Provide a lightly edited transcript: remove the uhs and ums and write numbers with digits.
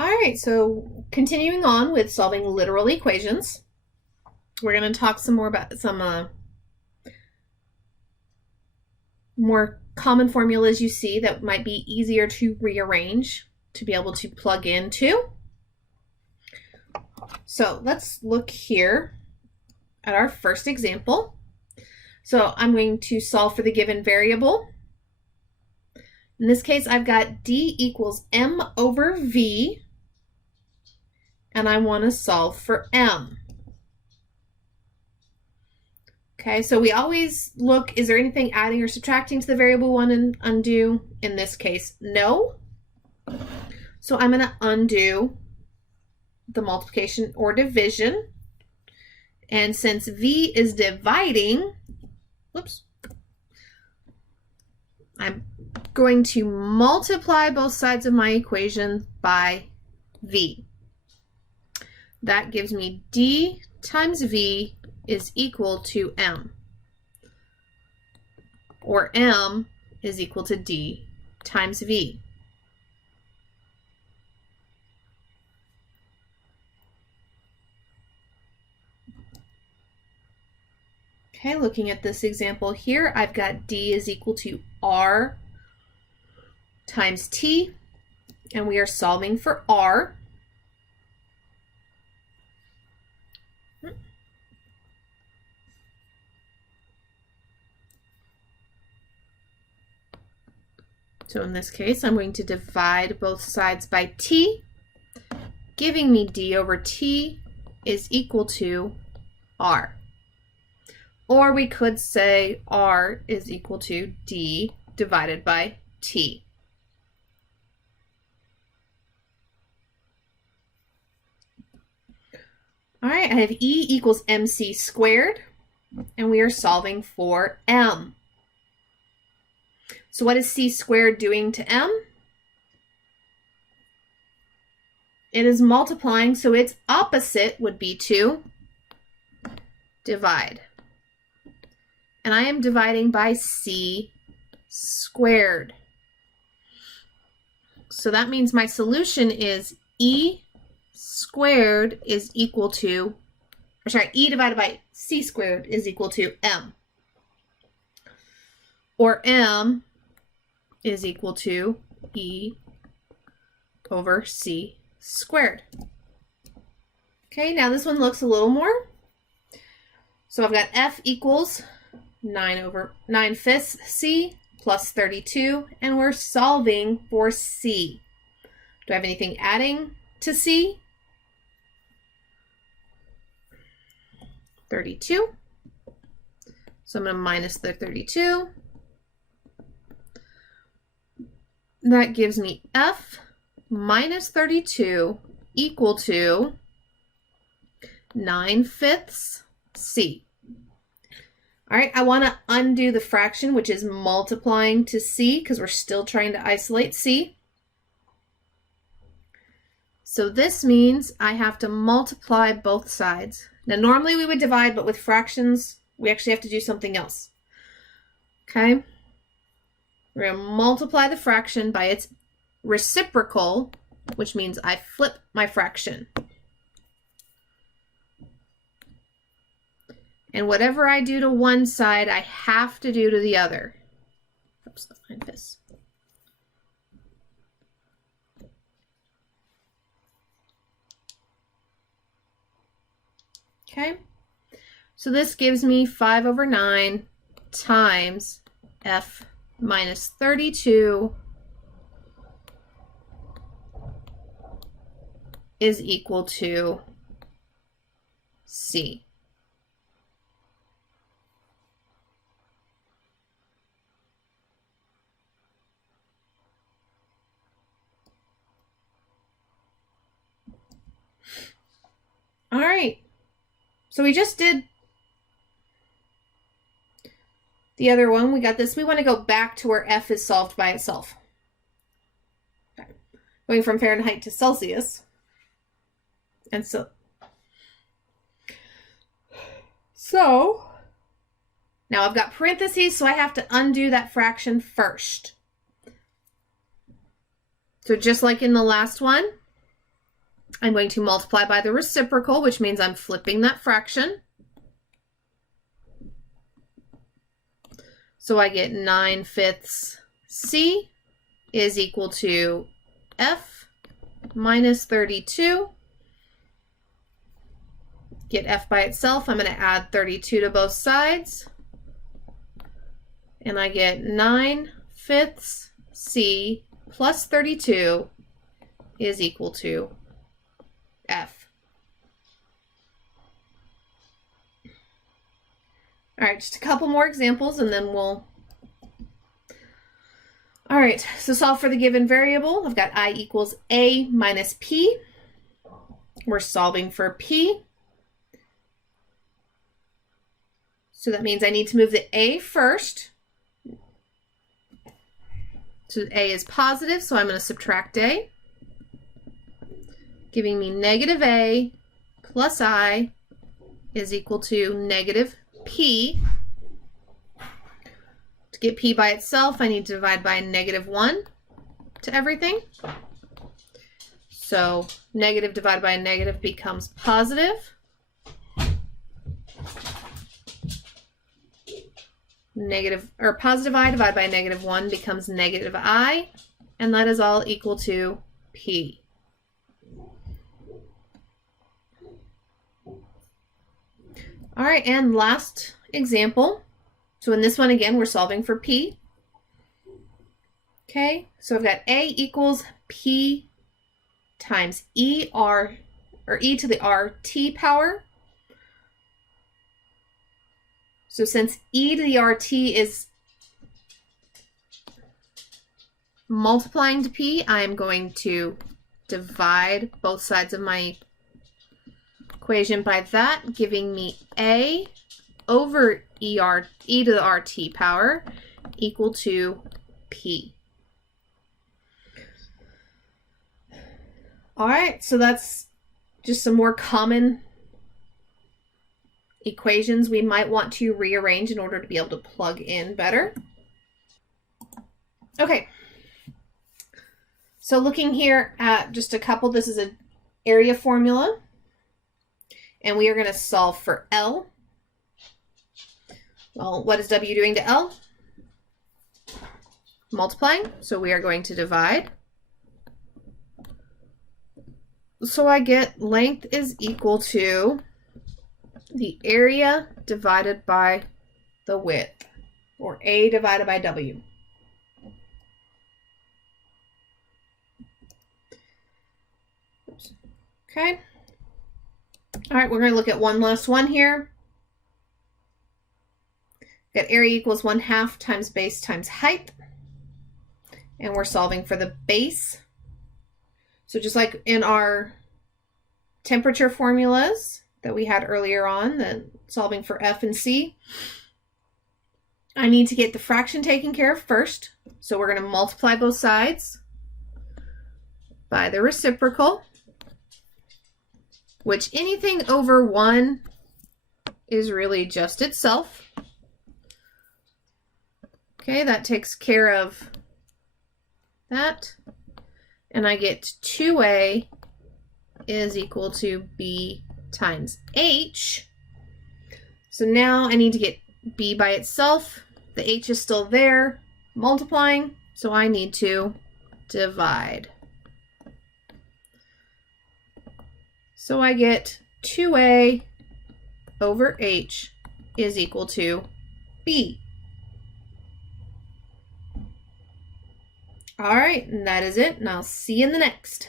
All right, so continuing on with solving literal equations, we're going to talk some more about some more common formulas you see that might be easier to rearrange to be able to plug into. So let's look here at our first example. So I'm going to solve for the given variable. In this case, I've got d equals m over v, and I want to solve for m. Okay, so we always look, is there anything adding or subtracting to the variable one and undo? In this case, no. So I'm going to undo the multiplication or division. And since v is dividing, whoops, I'm going to multiply both sides of my equation by v. That gives me d times v is equal to m, or m is equal to d times v. Okay, looking at this example here, I've got d is equal to r times t, and we are solving for r. So in this case, I'm going to divide both sides by t, giving me d over t is equal to r. Or we could say r is equal to d divided by t. All right, I have e equals mc squared, and we are solving for m. So what is c squared doing to m? It is multiplying, so its opposite would be to divide. And I am dividing by c squared. So that means my solution is e squared is equal to, or sorry, e divided by c squared is equal to m. Or m is equal to e over c squared. Okay, now this one looks a little more. So I've got f equals 9/5 c plus 32, and we're solving for c. Do I have anything adding to c? 32. So I'm going to minus the 32. That gives me f minus 32 equal to 9/5 c. All right, I want to undo the fraction, which is multiplying to c, because we're still trying to isolate c. So this means I have to multiply both sides. Now, normally we would divide, but with fractions, we actually have to do something else. Okay? We're going to multiply the fraction by its reciprocal, which means I flip my fraction. And whatever I do to one side, I have to do to the other. Oops, let's find this. Okay, so this gives me 5/9 times f minus 32 is equal to c. All right, so we just did the other one. We got this. We want to go back to where f is solved by itself. Okay. Going from Fahrenheit to Celsius. And so now I've got parentheses, so I have to undo that fraction first. So just like in the last one, I'm going to multiply by the reciprocal, which means I'm flipping that fraction. So I get 9/5 C is equal to F minus 32. Get F by itself. I'm going to add 32 to both sides. And I get 9/5 C plus 32 is equal to F. All right, just a couple more examples and then we'll... All right, so solve for the given variable. I've got I equals A minus P. We're solving for P. So that means I need to move the A first. So A is positive, so I'm going to subtract A, giving me negative A plus I is equal to negative P. To get P by itself, I need to divide by -1 to everything. So negative divided by a negative becomes positive. Positive I divided by -1 becomes negative I, and that is all equal to P. All right, and last example. So in this one, again, we're solving for P. Okay, so I've got A equals P times e to the RT power. So since e to the RT is multiplying to P, I'm going to divide both sides of my equation by that, giving me A over e to the RT power equal to P. All right, so that's just some more common equations we might want to rearrange in order to be able to plug in better. Okay, so looking here at just a couple, this is an area formula, and we are going to solve for L. Well, what is W doing to L? Multiplying, so we are going to divide. So I get length is equal to the area divided by the width, or A divided by W. Oops. Okay. All right, we're going to look at one last one here. Got area equals 1/2 times base times height. And we're solving for the base. So just like in our temperature formulas that we had earlier on, then solving for F and C, I need to get the fraction taken care of first. So we're going to multiply both sides by the reciprocal, which anything over 1 is really just itself. Okay, that takes care of that. And I get 2A is equal to B times H. So now I need to get B by itself. The H is still there, multiplying, so I need to divide. So I get 2A over H is equal to B. All right, and that is it, and I'll see you in the next.